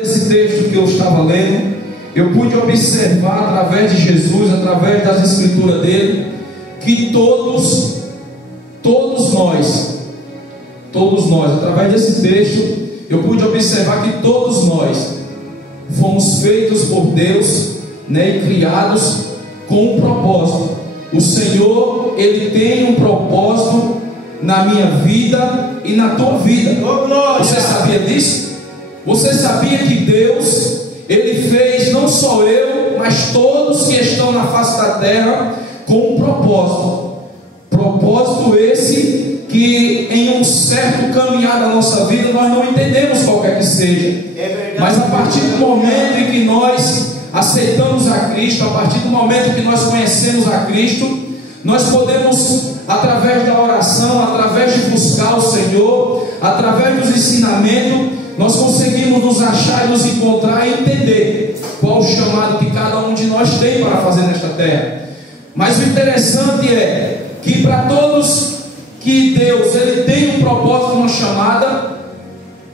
Esse texto que eu estava lendo, eu pude observar através de Jesus, através das escrituras dele, que todos nós, através desse texto, eu pude observar que todos nós fomos feitos por Deus, e criados com um propósito. O Senhor, Ele tem um propósito na minha vida e na tua vida. Você sabia disso? Você sabia que Deus, Ele fez não só eu, mas todos que estão na face da terra com um propósito. Propósito esse que em um certo caminhar da nossa vida nós não entendemos qualquer que seja. Mas a partir do momento em que nós aceitamos a Cristo, a partir do momento que nós conhecemos a Cristo, nós podemos, através da oração, através de buscar o Senhor, através dos ensinamentos, nós conseguimos nos achar e nos encontrar e entender qual o chamado que cada um de nós tem para fazer nesta terra. Mas o interessante é que para todos que Deus Ele tem um propósito, uma chamada,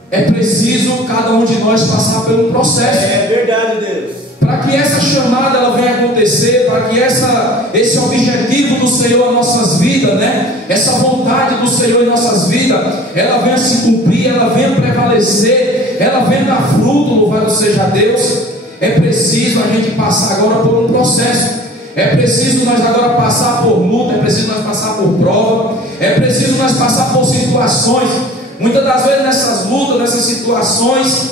é preciso cada um de nós passar por um processo. É verdade, Deus. Para que essa chamada ela venha acontecer, para que esse objetivo do Senhor em nossas vidas, essa vontade do Senhor em nossas vidas, ela venha se cumprir, ela venha prevalecer, ela venha dar fruto, louvado seja Deus. É preciso a gente passar agora por um processo. É preciso nós agora passar por luta, é preciso nós passar por prova, é preciso nós passar por situações. Muitas das vezes nessas lutas, nessas situações,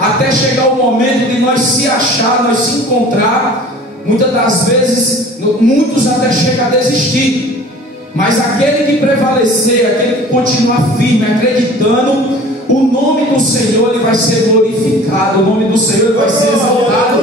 até chegar o momento de nós se achar, nós se encontrar, muitas das vezes, muitos até chegam a desistir. Mas aquele que prevalecer, aquele que continuar firme, acreditando, o nome do Senhor ele vai ser glorificado, o nome do Senhor ele vai ser exaltado.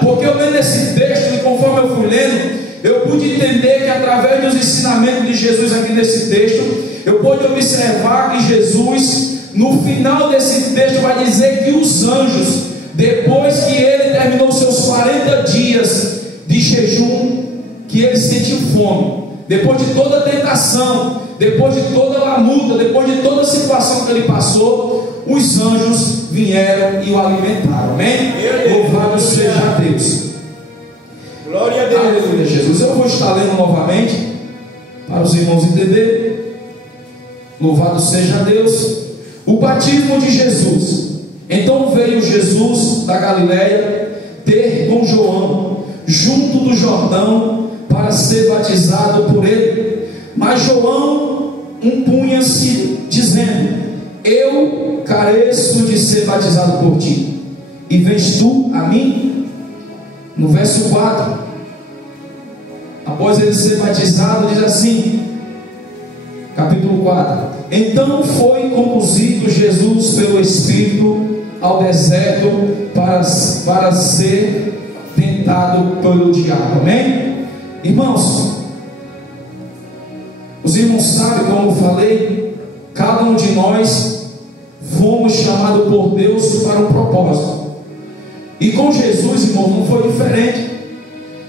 Porque eu lendo esse texto, e conforme eu fui lendo, eu pude entender que através dos ensinamentos de Jesus aqui nesse texto, eu pude observar que Jesus, no final desse texto, vai dizer que os anjos, depois que ele terminou seus 40 dias de jejum, que ele sentiu fome, depois de toda a tentação, depois de toda a labuta, depois de toda a situação que ele passou, os anjos vieram e o alimentaram. Amém? Louvado seja Deus. Glória a Deus. Aleluia, Jesus. Eu vou estar lendo novamente para os irmãos entenderem. Louvado seja Deus. O batismo de Jesus. Então veio Jesus da Galileia ter com João junto do Jordão para ser batizado por ele. Mas João impunha-se dizendo: eu careço de ser batizado por ti, e vens tu a mim? No verso 4, após ele ser batizado, diz assim, capítulo 4: então foi conduzido Jesus pelo Espírito ao deserto para ser tentado pelo diabo. Amém? Irmãos, os irmãos sabem, como eu falei, cada um de nós fomos chamados por Deus para um propósito. E com Jesus, irmão, não foi diferente.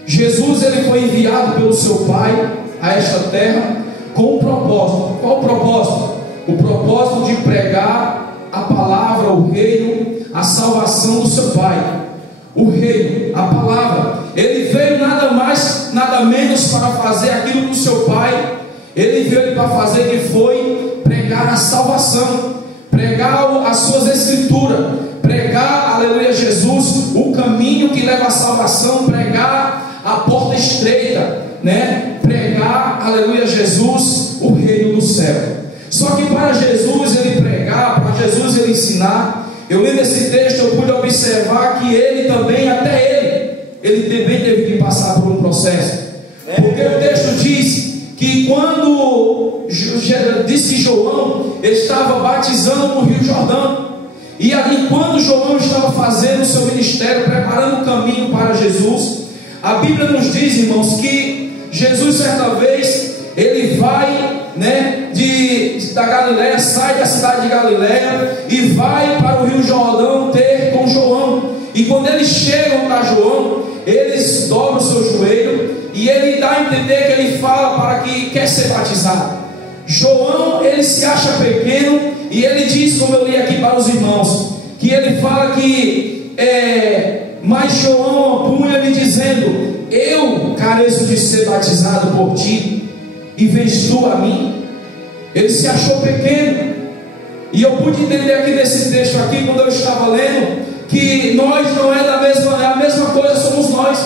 Jesus ele foi enviado pelo seu Pai a esta terra com um propósito. Qual o propósito? O propósito de pregar a palavra, o reino, a salvação do seu Pai. O reino, a palavra. Ele veio nada mais, nada menos para fazer aquilo que o seu Pai, ele veio para fazer, que foi pregar a salvação, pregar as suas escrituras, pregar, aleluia, Jesus, o caminho que leva à salvação, pregar a porta estreita, pregar, aleluia, Jesus, o reino do céu. Só que para Jesus ele pregar, para Jesus ele ensinar, eu lendo esse texto, eu pude observar que ele também, até ele também teve que passar por um processo. Porque o texto diz que quando disse que João estava batizando no Rio Jordão, e ali quando João estava fazendo o seu ministério, preparando o caminho para Jesus, a Bíblia nos diz, irmãos, que Jesus certa vez ele vai da Galileia, sai da cidade de Galileia e vai para o Rio Jordão ter com João. E quando eles chegam para João, eles dobram o seu joelho e ele dá a entender que ele fala para que quer ser batizado. João, ele se acha pequeno e ele diz, como eu li aqui para os irmãos, que ele fala que Mas João apunha-lhe dizendo: eu careço de ser batizado por ti, e vens tu a mim? Ele se achou pequeno. E eu pude entender aqui nesse texto aqui, quando eu estava lendo, que nós não é a mesma coisa, somos nós.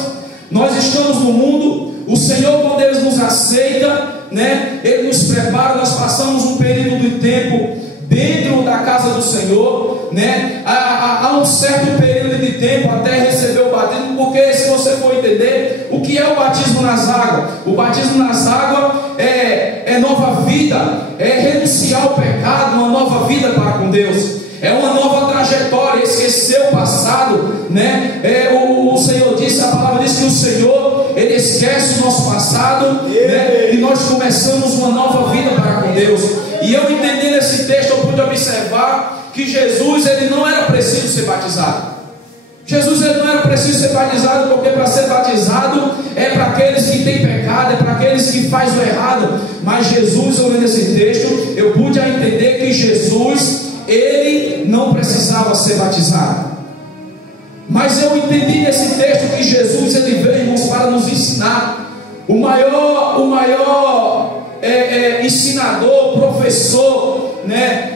Nós estamos no mundo. O Senhor, quando Ele nos aceita, né, Ele nos prepara. Nós passamos um período de tempo dentro da casa do Senhor, né? Há um certo período de tempo até receber o batismo, porque se você for entender o que é o batismo nas águas, o batismo nas águas é nova vida, é renunciar ao pecado, uma nova vida para com Deus, é uma nova trajetória, esquecer o passado, né? O Senhor disse, a palavra diz que o Senhor, Ele esquece o nosso passado, né? E nós começamos uma nova vida para com Deus. E eu entendendo esse texto, eu pude observar que Jesus, Ele não era preciso ser batizado. Jesus, Ele não era preciso ser batizado, porque para ser batizado é para aqueles que têm pecado, é para aqueles que fazem o errado. Mas Jesus, olhando esse texto, eu pude entender que Jesus, Ele não precisava ser batizado. Mas eu entendi nesse texto que Jesus, Ele veio, irmãos, para nos ensinar. O maior ensinador, professor, né,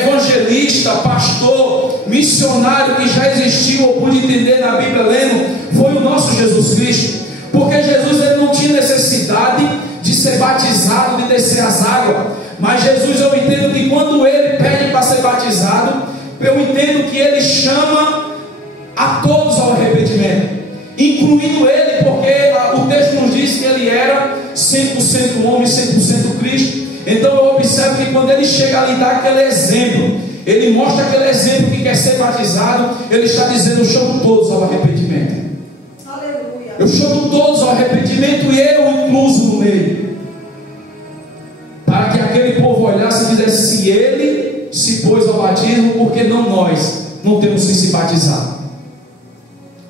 evangelista, pastor, missionário que já existiu, eu pude entender na Bíblia lendo, foi o nosso Jesus Cristo. Porque Jesus, Ele não tinha necessidade de ser batizado, de descer as águas. Mas Jesus, eu entendo que quando Ele pede para ser batizado, eu entendo que Ele chama a todos ao arrependimento, incluindo Ele, porque o texto nos diz que Ele era 100% homem, 100% Cristo. Então eu observo que quando Ele chega ali e dá aquele exemplo, Ele mostra aquele exemplo que quer ser batizado, Ele está dizendo: eu chamo todos ao arrependimento. Aleluia. Eu chamo todos ao arrependimento, e eu incluso no meio, para que aquele povo olhasse e dissesse: se Ele se pôs ao batismo, porque não nós não temos que se batizar?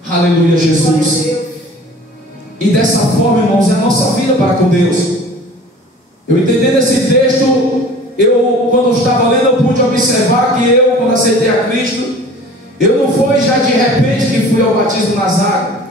Aleluia, Jesus. E dessa forma, irmãos, é a nossa vida para com Deus. Eu entendendo esse texto, quando eu estava lendo, eu pude observar que eu, quando aceitei a Cristo, eu não foi já de repente que fui ao batismo nas águas,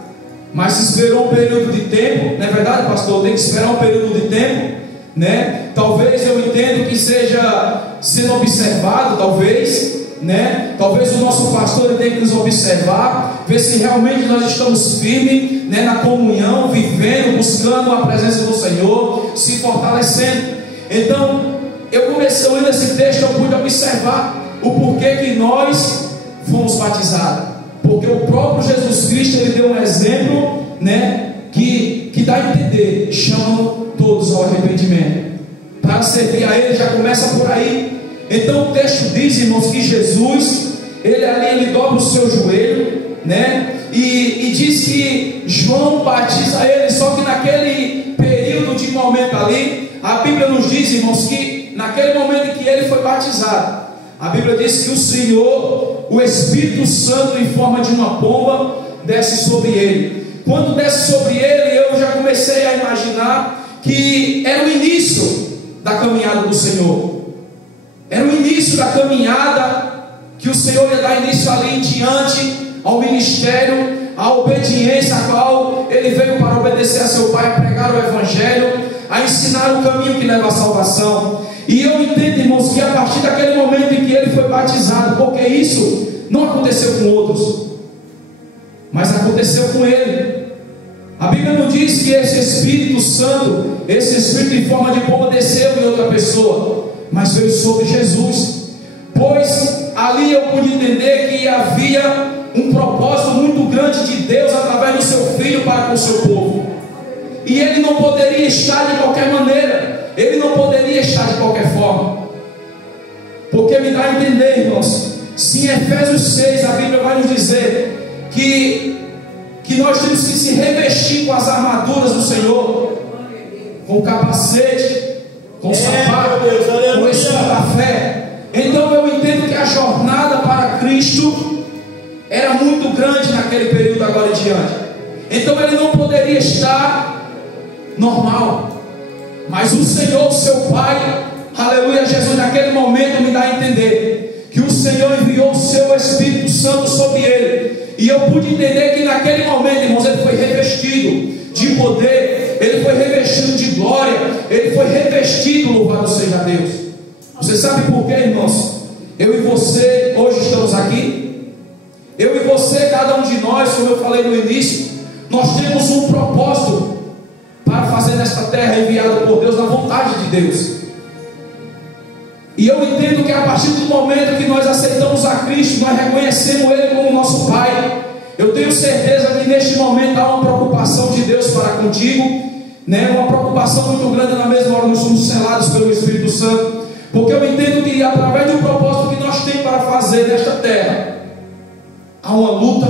mas se esperou um período de tempo. Não é verdade, pastor? Tem que esperar um período de tempo, né? Talvez eu entendo que seja sendo observado, talvez, né? Talvez o nosso pastor tenha que nos observar, ver se realmente nós estamos firmes, né, na comunhão, vivendo, buscando a presença do Senhor, se fortalecendo. Então, eu comecei lendo esse texto, eu pude observar o porquê que nós fomos batizados. Porque o próprio Jesus Cristo, Ele deu um exemplo, né, que dá a entender: chamam todos ao arrependimento. Para servir a Ele, já começa por aí. Então o texto diz, irmãos, que Jesus, ele dobra o seu joelho, né? E diz que João batiza ele. Só que naquele período de momento ali, a Bíblia nos diz, irmãos, que naquele momento em que ele foi batizado, a Bíblia diz que o Senhor, o Espírito Santo em forma de uma pomba, desce sobre ele. Quando desce sobre ele, eu já comecei a imaginar que era o início da caminhada do Senhor. Era o início da caminhada que o Senhor ia dar início ali em diante ao ministério, à obediência a qual Ele veio para obedecer a seu Pai, a pregar o Evangelho, a ensinar o caminho que leva à salvação. E eu entendo, irmãos, que a partir daquele momento em que Ele foi batizado, porque isso não aconteceu com outros, mas aconteceu com Ele. A Bíblia não diz que esse Espírito Santo, esse Espírito em forma de pomba desceu em outra pessoa, mas veio sobre Jesus. Pois ali eu pude entender que havia um propósito muito grande de Deus através do seu Filho para com o seu povo. E Ele não poderia estar de qualquer maneira, Ele não poderia estar de qualquer forma. Porque me dá a entender, irmãos, se em Efésios 6 a Bíblia vai nos dizer que nós temos que se revestir com as armaduras do Senhor, com o capacete, com o sapato, com o escudo da fé. Então eu entendo que a jornada para Cristo era muito grande naquele período agora em diante. Então Ele não poderia estar normal. Mas o Senhor, seu Pai, aleluia, Jesus, naquele momento me dá a entender que o Senhor enviou o seu Espírito Santo sobre Ele. E eu pude entender que naquele momento, irmãos, ele foi revestido de poder, ele foi revestido de glória, ele foi revestido, louvado seja Deus. Você sabe por quê, irmãos? Eu e você hoje estamos aqui. Eu e você, cada um de nós, como eu falei no início, nós temos um propósito para fazer nesta terra, enviado por Deus, na vontade de Deus. E eu entendo que a partir do momento que nós aceitamos a Cristo, nós reconhecemos Ele como nosso Pai. Eu tenho certeza que neste momento há uma preocupação de Deus para contigo, né? Uma preocupação muito grande. Na mesma hora nós somos selados pelo Espírito Santo, porque eu entendo que através do propósito que nós temos para fazer nesta terra, há uma luta,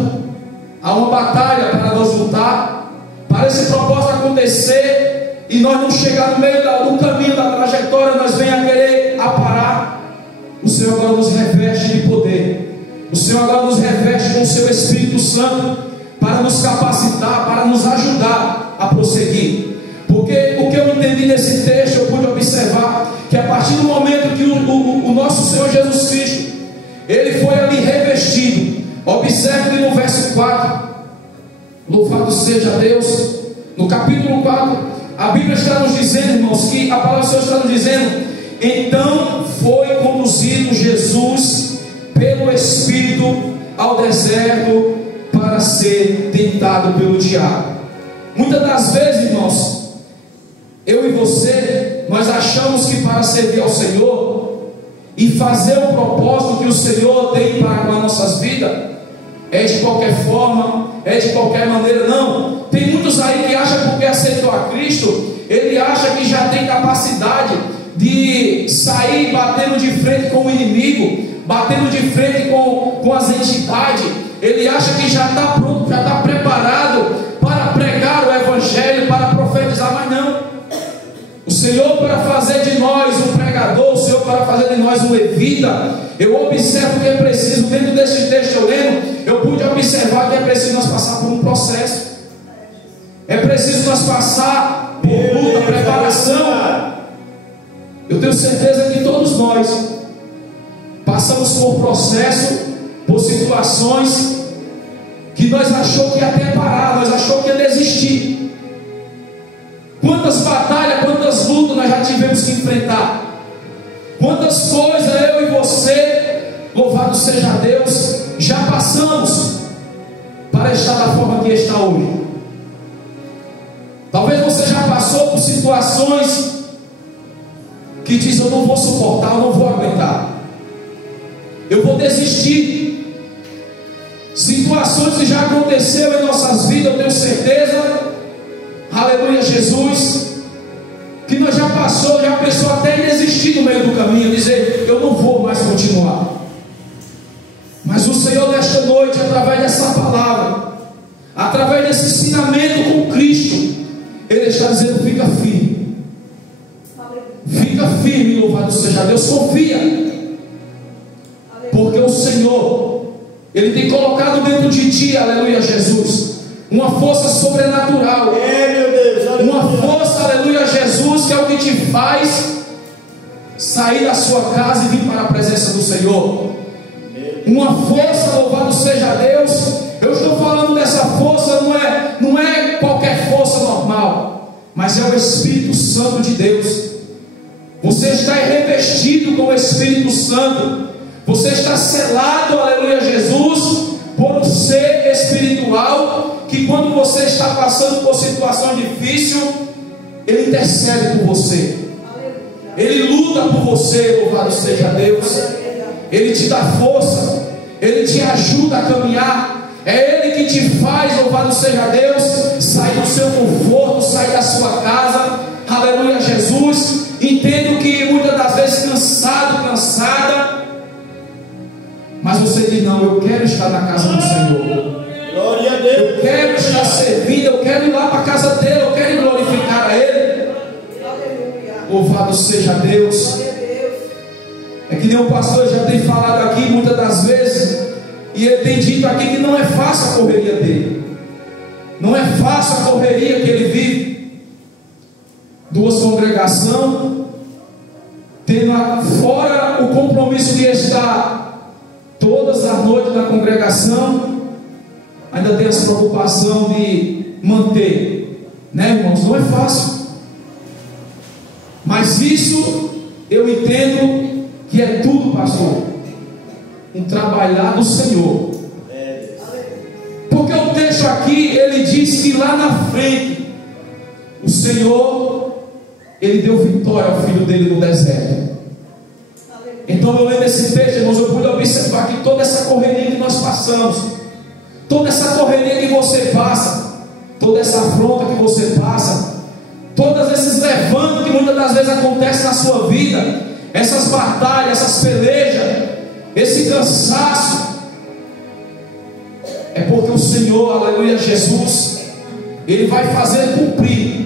há uma batalha para nós lutar, para esse propósito acontecer e nós não chegar no meio do caminho da trajetória, nós venhamos a querer aparar. O Senhor agora nos reveste de poder, o Senhor agora nos reveste com o seu Espírito Santo para nos capacitar, para nos ajudar a prosseguir. Porque o que eu entendi nesse texto, eu pude observar que a partir do momento que o nosso Senhor Jesus Cristo, Ele foi ali revestido. Observe que no verso 4, louvado seja Deus, no capítulo 4, a Bíblia está nos dizendo, irmãos, que a palavra do Senhor está nos dizendo: então foi conduzido Jesus pelo Espírito ao deserto para ser tentado pelo diabo. Muitas das vezes, irmãos, eu e você, nós achamos que para servir ao Senhor e fazer o propósito que o Senhor tem para as nossas vidas, é de qualquer forma, é de qualquer maneira. Não, tem muitos aí que acham que porque aceitou a Cristo, ele acha que já tem capacidade de sair batendo de frente com o inimigo, batendo de frente com as entidades. Ele acha que já está pronto, já está preparado para pregar o Evangelho, para profetizar. Mas não, o Senhor para fazer de nós um pregador, o Senhor para fazer de nós um levita, eu observo que é preciso, dentro deste texto eu lendo, eu pude observar que é preciso nós passar por um processo, é preciso nós passar por luta, preparação. Eu tenho certeza que todos nós passamos por processo, por situações que nós achou que ia até parar, nós achou que ia desistir. Quantas batalhas, quantas lutas nós já tivemos que enfrentar, quantas coisas eu e você, louvado seja Deus, já passamos para estar da forma que está hoje. Talvez você já passou por situações que diz: eu não vou suportar, eu não vou aguentar, eu vou desistir. Situações que já aconteceram em nossas vidas, eu tenho certeza, aleluia Jesus, que nós já passou, já pensou até em desistir no meio do caminho, dizer: eu não vou mais continuar. Mas o Senhor nesta noite, através dessa palavra, através desse ensinamento com Cristo, Ele está dizendo: fica firme, fica firme, louvado seja Deus, confia, porque o Senhor, Ele tem colocado dentro de ti, aleluia Jesus, uma força sobrenatural, uma força, aleluia Jesus, que é o que te faz sair da sua casa e vir para a presença do Senhor. Uma força, louvado seja Deus. Eu estou falando dessa força, não é qualquer força normal, mas é o Espírito Santo de Deus. Você está revestido com o Espírito Santo, você está selado, aleluia Jesus, por um ser espiritual, que quando você está passando por situação difícil, Ele intercede por você, Ele luta por você, louvado seja Deus. Ele te dá força, Ele te ajuda a caminhar, é Ele que te faz, louvado seja Deus, sair do seu conforto, sair da sua casa, aleluia Jesus. Entendo que muitas das vezes cansada, mas você diz: não, eu quero estar na casa do Senhor, Glória a Deus. eu quero estar servindo, eu quero ir lá para a casa dele, eu quero glorificar a Ele. Louvado seja Deus. É que nem o pastor já tem falado aqui muitas das vezes, e ele tem dito aqui que não é fácil a correria dele, não é fácil a correria que ele vive. Duas congregações, tendo fora o compromisso de estar todas as noites na congregação, ainda tem essa preocupação de manter, né, irmãos? Não é fácil, mas isso eu entendo que é tudo, pastor, um trabalhar do Senhor. Porque o texto aqui, ele diz que lá na frente o Senhor, ele deu vitória ao filho dele no deserto. Então, eu lendo esse texto, irmãos, eu pude observar que toda essa correria que nós passamos, toda essa correria que você passa, toda essa afronta que você passa, todos esses levantes que muitas das vezes acontecem na sua vida, essas batalhas, essas pelejas, esse cansaço, é porque o Senhor, aleluia, Jesus, Ele vai fazer cumprir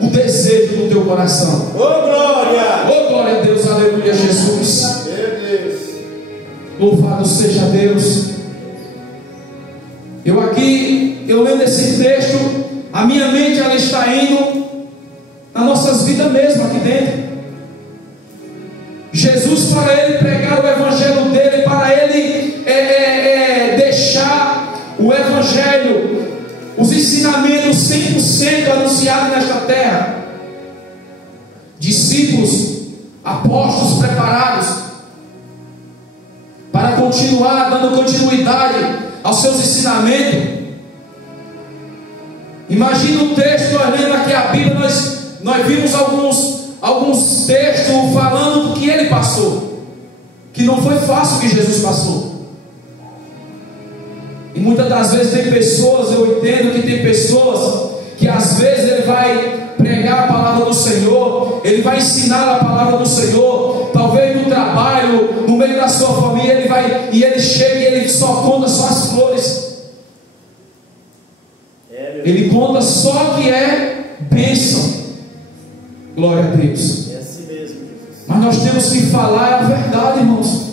o desejo do teu coração. Ô glória! Ô glória a Deus, aleluia, Jesus. Meu Deus. Louvado seja Deus. Eu lendo esse texto, a minha mente ela está indo nas nossas vidas mesmo aqui dentro. Jesus, para Ele pregar o Evangelho dele, para Ele deixar o Evangelho, os ensinamentos 100% anunciados nesta terra, discípulos, apóstolos preparados para continuar dando continuidade aos seus ensinamentos. Imagina o texto, nós lendo aqui a Bíblia, nós vimos alguns textos falando do que ele passou, que não foi fácil o que Jesus passou. E muitas das vezes tem pessoas, eu entendo que tem pessoas que às vezes ele vai pregar a palavra do Senhor, ele vai ensinar a palavra do Senhor, talvez no trabalho, no meio da sua família, ele chega e ele só conta só as flores. Ele conta só que é bênção. Glória a Deus. É assim mesmo, Jesus. Mas nós temos que falar a verdade, irmãos.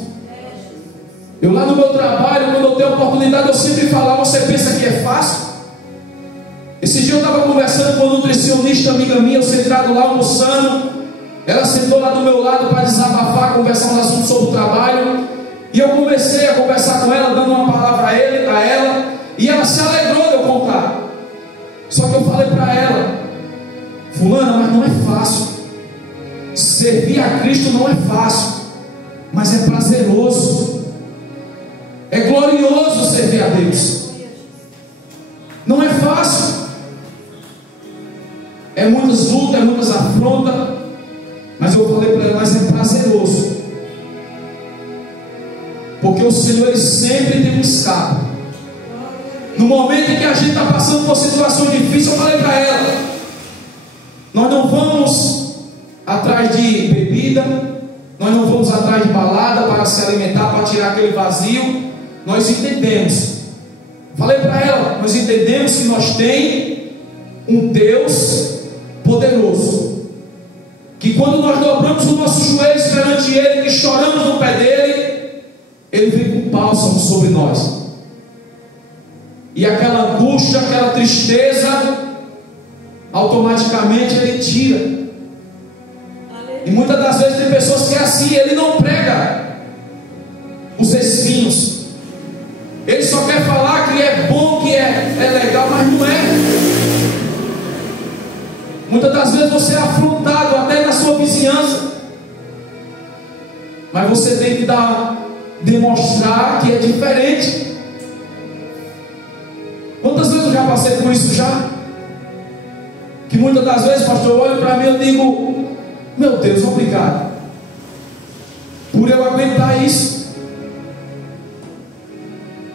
Eu lá no meu trabalho, quando eu tenho oportunidade, eu sempre falo: você pensa que é fácil? Esse dia eu estava conversando com uma nutricionista amiga minha, eu sentado lá almoçando, ela sentou lá do meu lado para desabafar, conversar uns assuntos sobre o trabalho, e eu comecei a conversar com ela, dando uma palavra a ela, e ela se alegrou de eu contar. Só que eu falei para ela: fulana, mas não é fácil. Servir a Cristo não é fácil, mas é prazeroso, é glorioso servir a Deus. Não é fácil, é muitas lutas, é muitas afrontas, mas eu falei para ela: mas é prazeroso, porque o Senhor ele sempre tem um escape. No momento em que a gente está passando por situações difíceis, eu falei para ela: nós não vamos atrás de bebida, nós não vamos atrás de balada para se alimentar, para tirar aquele vazio. Nós entendemos, falei para ela, nós entendemos que nós temos um Deus poderoso, que quando nós dobramos os nossos joelhos perante Ele, que choramos no pé dEle, Ele vem com bálsamo sobre nós. E aquela angústia, aquela tristeza, automaticamente Ele tira. E muitas das vezes tem pessoas que é assim: Ele não prega os espinhos, Ele só quer falar que é bom, que é legal, mas não é. Muitas das vezes você é afrontado até na sua vizinhança, mas você tem que demonstrar que é diferente. Quantas vezes eu já passei por isso já? Que muitas das vezes, pastor, eu olho para mim e eu digo: meu Deus, obrigado por eu aguentar isso,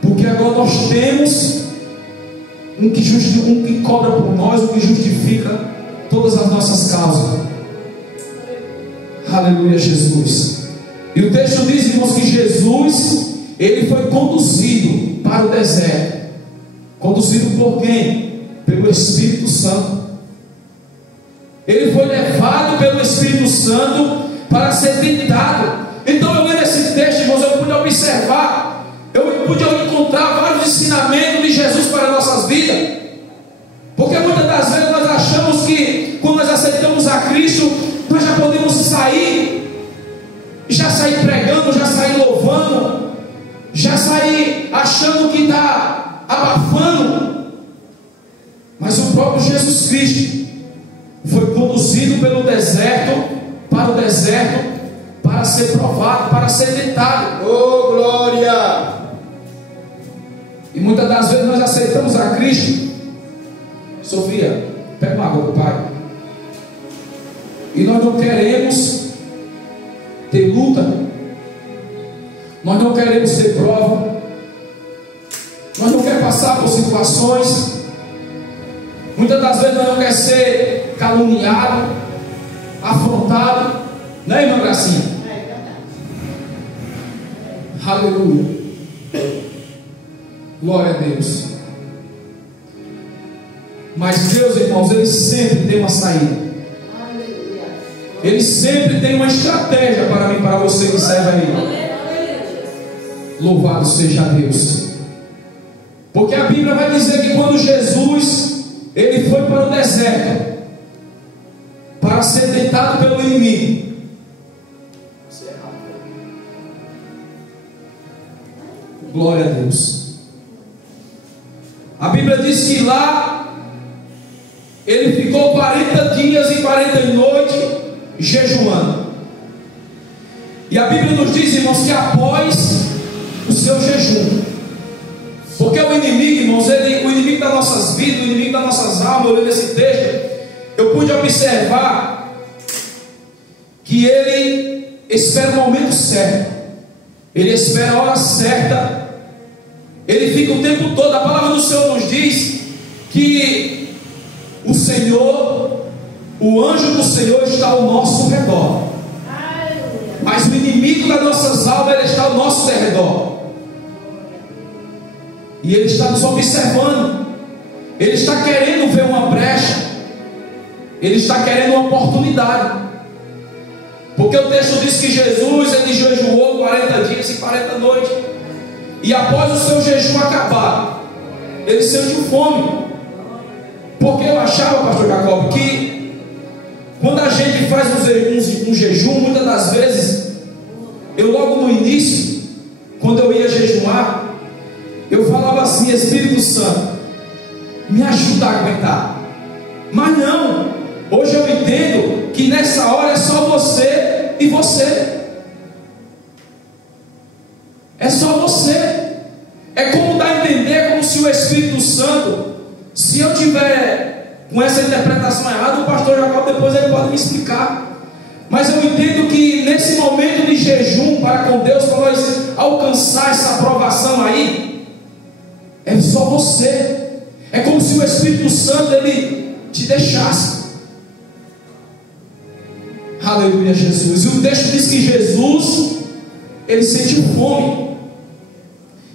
porque agora nós temos um que cobra por nós, um que justifica todas as nossas causas. Aleluia, Jesus. E o texto diz, irmãos, que Jesus ele foi conduzido para o deserto. Conduzido por quem? Pelo Espírito Santo. Ele foi levado pelo Espírito Santo para ser tentado. Então, eu lendo esse texto, irmãos, eu pude observar, eu pude encontrar vários ensinamentos de Jesus para as nossas vidas. Porque muitas das vezes nós achamos que quando nós aceitamos a Cristo, nós já podemos sair, já sair pregando, já sair louvando, já sair achando que está abafando. Cristo foi conduzido pelo deserto, para o deserto, para ser provado, para ser tentado. Oh, glória! E muitas das vezes nós aceitamos a Cristo. Sofia, pega uma água, pai. E nós não queremos ter luta, nós não queremos ter prova, nós não queremos passar por situações. Muitas das vezes nós não queremos ser caluniado, afrontado, né, irmã Gracinha? Aleluia, glória a Deus. Mas Deus, irmãos, Ele sempre tem uma saída. Ele sempre tem uma estratégia para mim, para você que serve a Ele. Louvado seja Deus. Porque a Bíblia vai dizer que quando Jesus Ele foi para o deserto para ser tentado pelo inimigo, glória a Deus. A Bíblia diz que lá Ele ficou 40 dias e 40 noites jejuando. E a Bíblia nos diz, irmãos, que após o seu jejum, porque o inimigo, irmãos, o inimigo das nossas vidas, o inimigo das nossas almas, eu lendo esse texto, eu pude observar que ele espera o momento certo, ele espera a hora certa, ele fica o tempo todo. A palavra do Senhor nos diz que o Senhor, o anjo do Senhor está ao nosso redor, mas o inimigo das nossas almas, ele está ao nosso derredor. E ele está nos observando. Ele está querendo ver uma brecha. Ele está querendo uma oportunidade. Porque o texto diz que Jesus, ele jejuou 40 dias e 40 noites. E após o seu jejum acabar, ele sentiu fome. Porque eu achava, pastor Jacob, que quando a gente faz um jejum, muitas das vezes, eu logo no início, quando eu ia jejuar, eu falava assim: Espírito Santo, me ajuda a aguentar. Mas não, hoje eu entendo que nessa hora é só você e você. É só você. É como dar a entender, como se o Espírito Santo, se eu tiver com essa interpretação errada, o pastor Jacob depois ele pode me explicar. Mas eu entendo que nesse momento de jejum para com Deus, para nós alcançar essa aprovação aí, é só você. É como se o Espírito Santo ele te deixasse. Aleluia, Jesus. E o texto diz que Jesus ele sentiu fome.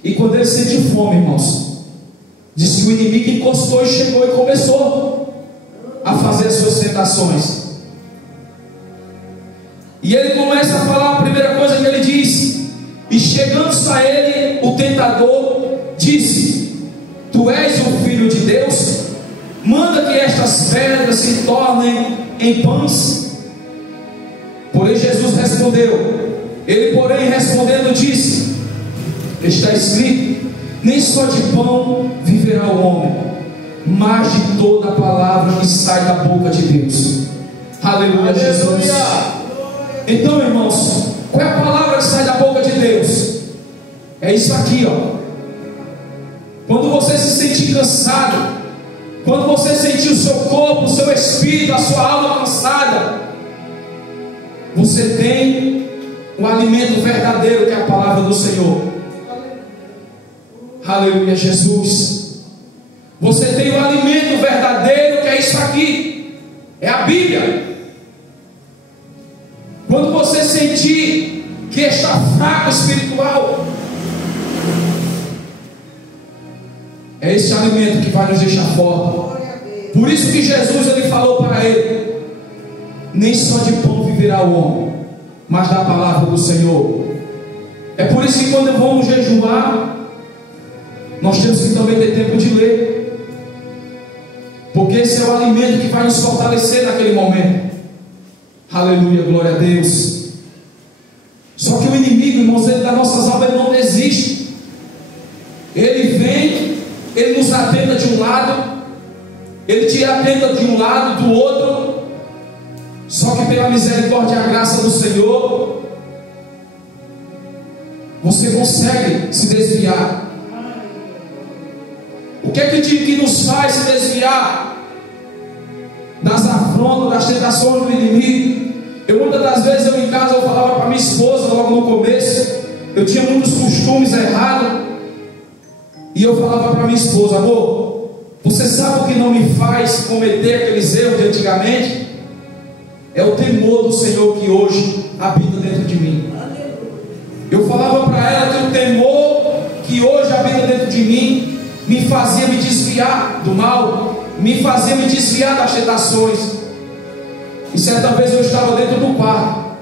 E quando ele sentiu fome, irmãos, diz que o inimigo encostou e chegou e começou a fazer as suas tentações. E ele começa a falar, a primeira coisa que ele diz: e chegando-se a ele, o tentador disse: Tu és o Filho de Deus? Manda que estas pedras se tornem em pães. Porém Jesus respondeu. Ele, porém, respondendo, disse: Está escrito: nem só de pão viverá o homem, mas de toda a palavra que sai da boca de Deus. Aleluia, Jesus. Então, irmãos, qual é a palavra que sai da boca de Deus? É isso aqui, ó. Quando você se sentir cansado, quando você sentir o seu corpo, o seu espírito, a sua alma cansada, você tem o alimento verdadeiro, que é a palavra do Senhor. Aleluia, Jesus. Você tem o alimento verdadeiro, que é isso aqui, é a Bíblia. Quando você sentir que está fraco espiritual, é esse alimento que vai nos deixar forte. Por isso que Jesus ele falou para ele: nem só de pão viverá o homem, mas da palavra do Senhor. É por isso que quando vamos jejuar, nós temos que também ter tempo de ler, porque esse é o alimento que vai nos fortalecer naquele momento. Aleluia, glória a Deus. Só que o inimigo, irmãos, ele das nossas almas, ele não desiste. Ele vem, ele nos atenta de um lado, ele te atenta de um lado, do outro. Só que pela misericórdia e a graça do Senhor, você consegue se desviar. O que é que nos faz se desviar das afrontas, das tentações do inimigo? Muitas das vezes em casa eu falava para minha esposa logo no começo, eu tinha muitos costumes errados, e eu falava para minha esposa: amor, você sabe o que não me faz cometer aqueles erros de antigamente? É o temor do Senhor que hoje habita dentro de mim. Eu falava para ela que o temor que hoje habita dentro de mim me fazia me desviar do mal, me fazia me desviar das tentações. E certa vez eu estava dentro do quarto,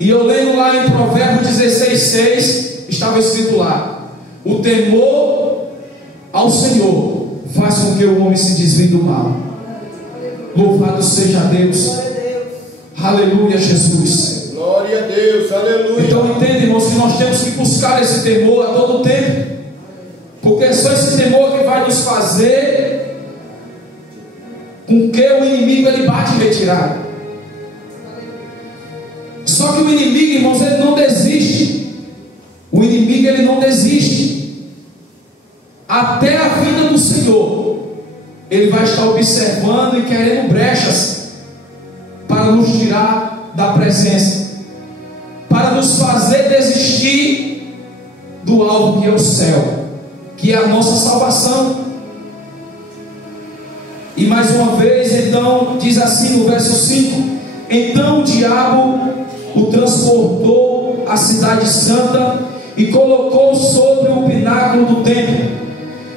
e eu lendo lá em Provérbios 16:6, estava escrito lá: o temor ao Senhor faz com que o homem se desvie do mal. Louvado seja Deus. Aleluia, Jesus. Glória a Deus, aleluia. Então entende, irmãos, que nós temos que buscar esse temor a todo tempo, porque é só esse temor que vai nos fazer com que o inimigo ele bate em retirada. Só que o inimigo, irmãos, ele não desiste. O inimigo ele não desiste. Até a vida do Senhor, ele vai estar observando e querendo brechas para nos tirar da presença, para nos fazer desistir do alvo que é o céu, que é a nossa salvação. E mais uma vez, então, diz assim no verso 5: então o diabo o transportou à cidade santa e colocou sobre o pináculo do templo,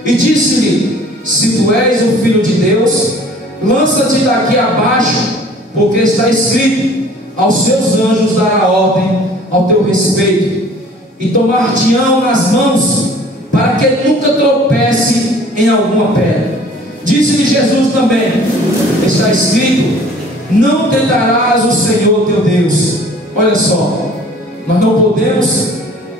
e disse-lhe: se tu és o filho de Deus, lança-te daqui abaixo, porque está escrito: aos seus anjos dará ordem ao teu respeito, e tomar-te-ão nas mãos, para que nunca tropece em alguma pedra. Disse-lhe Jesus também: está escrito: não tentarás o Senhor teu Deus. Olha só, nós não podemos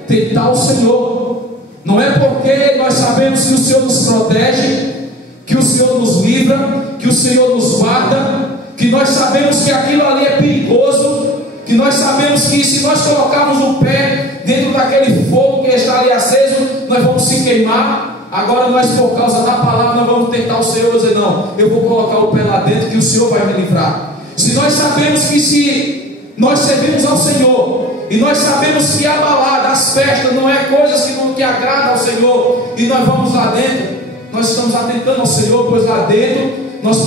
tentar o Senhor. Não é porque nós sabemos que o Senhor nos protege, que o Senhor nos livra, que o Senhor nos guarda, que nós sabemos que aquilo ali é perigoso, que nós sabemos que se nós colocarmos o pé dentro daquele fogo que está ali aceso, nós vamos se queimar. Agora nós, por causa da palavra, nós vamos tentar o Senhor e dizer: não, eu vou colocar o pé lá dentro, que o Senhor vai me livrar. Se nós sabemos que se nós servimos ao Senhor, e nós sabemos que a balada, as festas, não é coisas que não te agradam ao Senhor, e nós vamos lá dentro, nós estamos atentando ao Senhor, pois lá dentro nós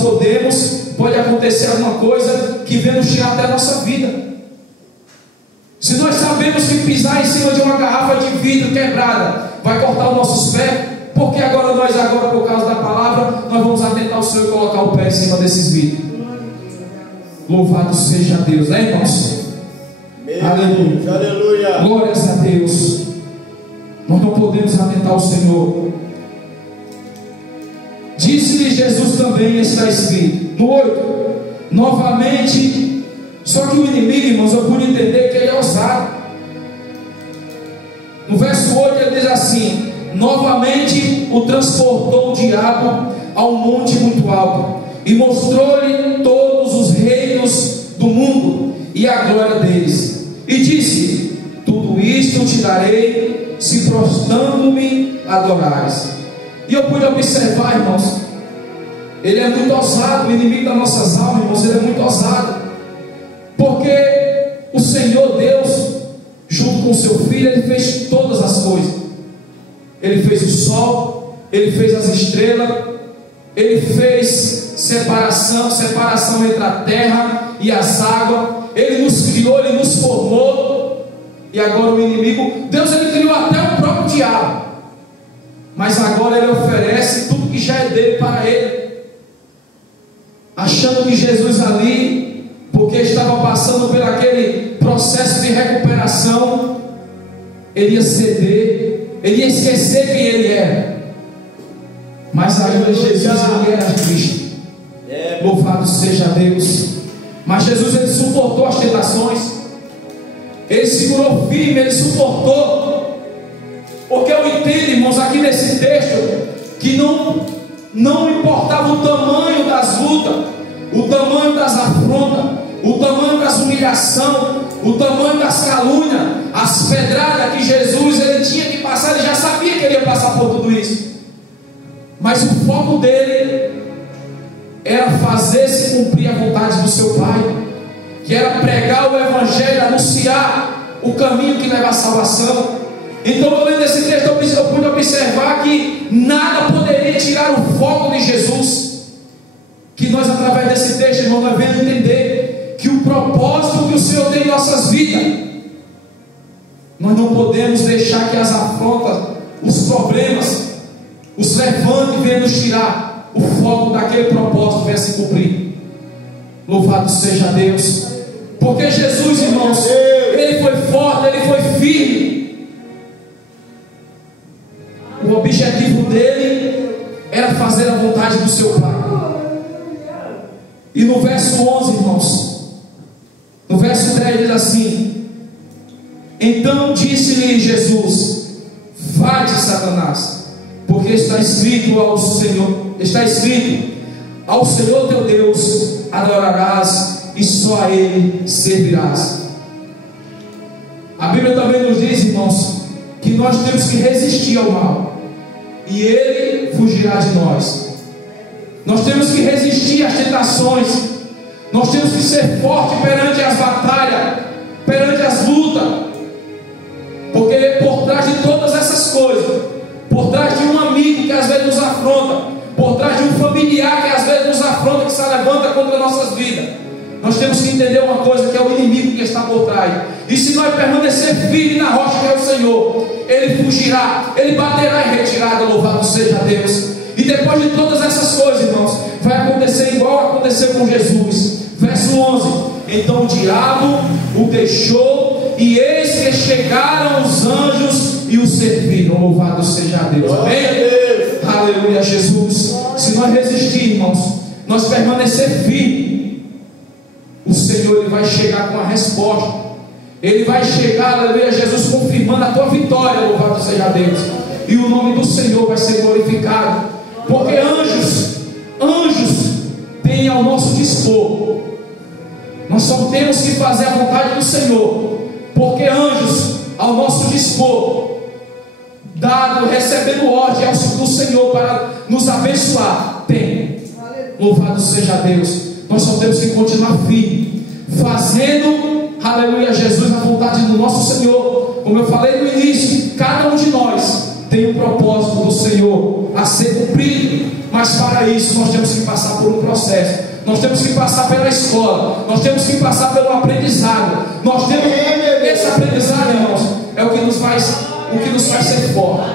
pode acontecer alguma coisa que venha nos tirar até a nossa vida. Se nós sabemos que pisar em cima de uma garrafa de vidro quebrada vai cortar os nossos pés, porque agora por causa da palavra, nós vamos atentar ao Senhor e colocar o pé em cima desses vidros. Louvado seja Deus, né, irmãos? Aleluia. Aleluia. Glórias a Deus. Nós não podemos atentar ao Senhor. Disse-lhe Jesus também, está escrito no 8: novamente. Só que o inimigo, irmãos, eu pude entender que ele é ousado. No verso 8 ele diz assim: novamente o transportou o diabo a um monte muito alto, e mostrou-lhe todos os reinos do mundo e a glória deles, e disse: tudo isto te darei, se prostrando-me adorares. E eu pude observar, irmãos, ele é muito ousado. O inimigo das nossas almas, irmãos, ele é muito ousado, porque o Senhor Deus, junto com o seu Filho, ele fez todas as coisas. Ele fez o sol, ele fez as estrelas, ele fez separação entre a terra e as águas. Ele nos criou, ele nos formou. E agora o inimigo, Deus, ele criou até o próprio diabo, mas agora ele oferece tudo que já é dele para ele, achando que Jesus ali, porque estava passando por aquele processo de recuperação, ele ia ceder, ele ia esquecer quem ele era. Mas ainda Jesus, ele era Cristo. Louvado seja Deus. Mas Jesus, ele suportou as tentações, ele segurou firme, ele suportou. Porque eu entendo, irmãos, aqui nesse texto, que não Não importava o tamanho das lutas, o tamanho das afrontas, o tamanho das humilhações, o tamanho das calúnias, as pedradas que Jesus ele tinha que passar. Ele já sabia que ele ia passar por tudo isso, mas o foco dele era fazer-se cumprir a vontade do seu Pai, que era pregar o Evangelho, anunciar o caminho que leva à salvação. Então, lendo esse texto, eu pude observar que nada poderia tirar o foco de Jesus. Que nós, através desse texto, irmão, nós vamos entender que o propósito que o Senhor tem em nossas vidas, nós não podemos deixar que as afrontas, os problemas, os levantes venham nos tirar o foco daquele propósito que venha se cumprir. Louvado seja Deus, porque Jesus, irmãos, ele foi forte, ele foi firme. O objetivo dele era fazer a vontade do seu Pai. E no verso 11, irmãos, no verso 10 diz assim: então disse-lhe Jesus: vai-te, Satanás, porque está escrito ao Senhor teu Deus adorarás e só a Ele servirás. A Bíblia também nos diz, irmãos, que nós temos que resistir ao mal e ele fugirá de nós. Nós temos que resistir às tentações. Nós temos que ser fortes perante as batalhas, perante as lutas, porque por trás de todas essas coisas, por trás de um amigo que às vezes nos afronta, por trás de um familiar que às vezes nos afronta, que se levanta contra nossas vidas, nós temos que entender uma coisa, que é o inimigo que está por trás. E se nós permanecer firme na rocha que é o Senhor, ele fugirá, ele baterá em retirada. Louvado seja Deus. E depois de todas essas coisas, irmãos, vai acontecer igual aconteceu com Jesus. Verso 11: então o diabo o deixou, e eis que chegaram os anjos e o serviram. Louvado seja Deus. Amém? Aleluia, Jesus. Se nós resistir, irmãos, nós permanecer firme, o Senhor ele vai chegar com a resposta. Ele vai chegar, aleluia, Jesus, confirmando a tua vitória. Louvado seja Deus. E o nome do Senhor vai ser glorificado, porque anjos têm ao nosso dispor. Nós só temos que fazer a vontade do Senhor, porque anjos ao nosso dispor, recebendo ordem do Senhor para nos abençoar, tem. Louvado seja Deus. Nós só temos que continuar firme, fazendo, aleluia, Jesus, a vontade do nosso Senhor. Como eu falei no início, cada um de nós tem um propósito do Senhor a ser cumprido, mas para isso nós temos que passar por um processo. Nós temos que passar pela escola, nós temos que passar pelo aprendizado. Nós temos esse aprendizado, irmãos, é o que nos faz ser forte,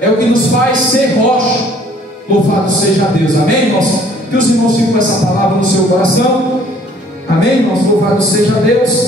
é o que nos faz ser rocha. Louvado seja Deus. Amém, irmãos? Que os irmãos fiquem com essa palavra no seu coração. Amém, irmãos? Louvado seja Deus.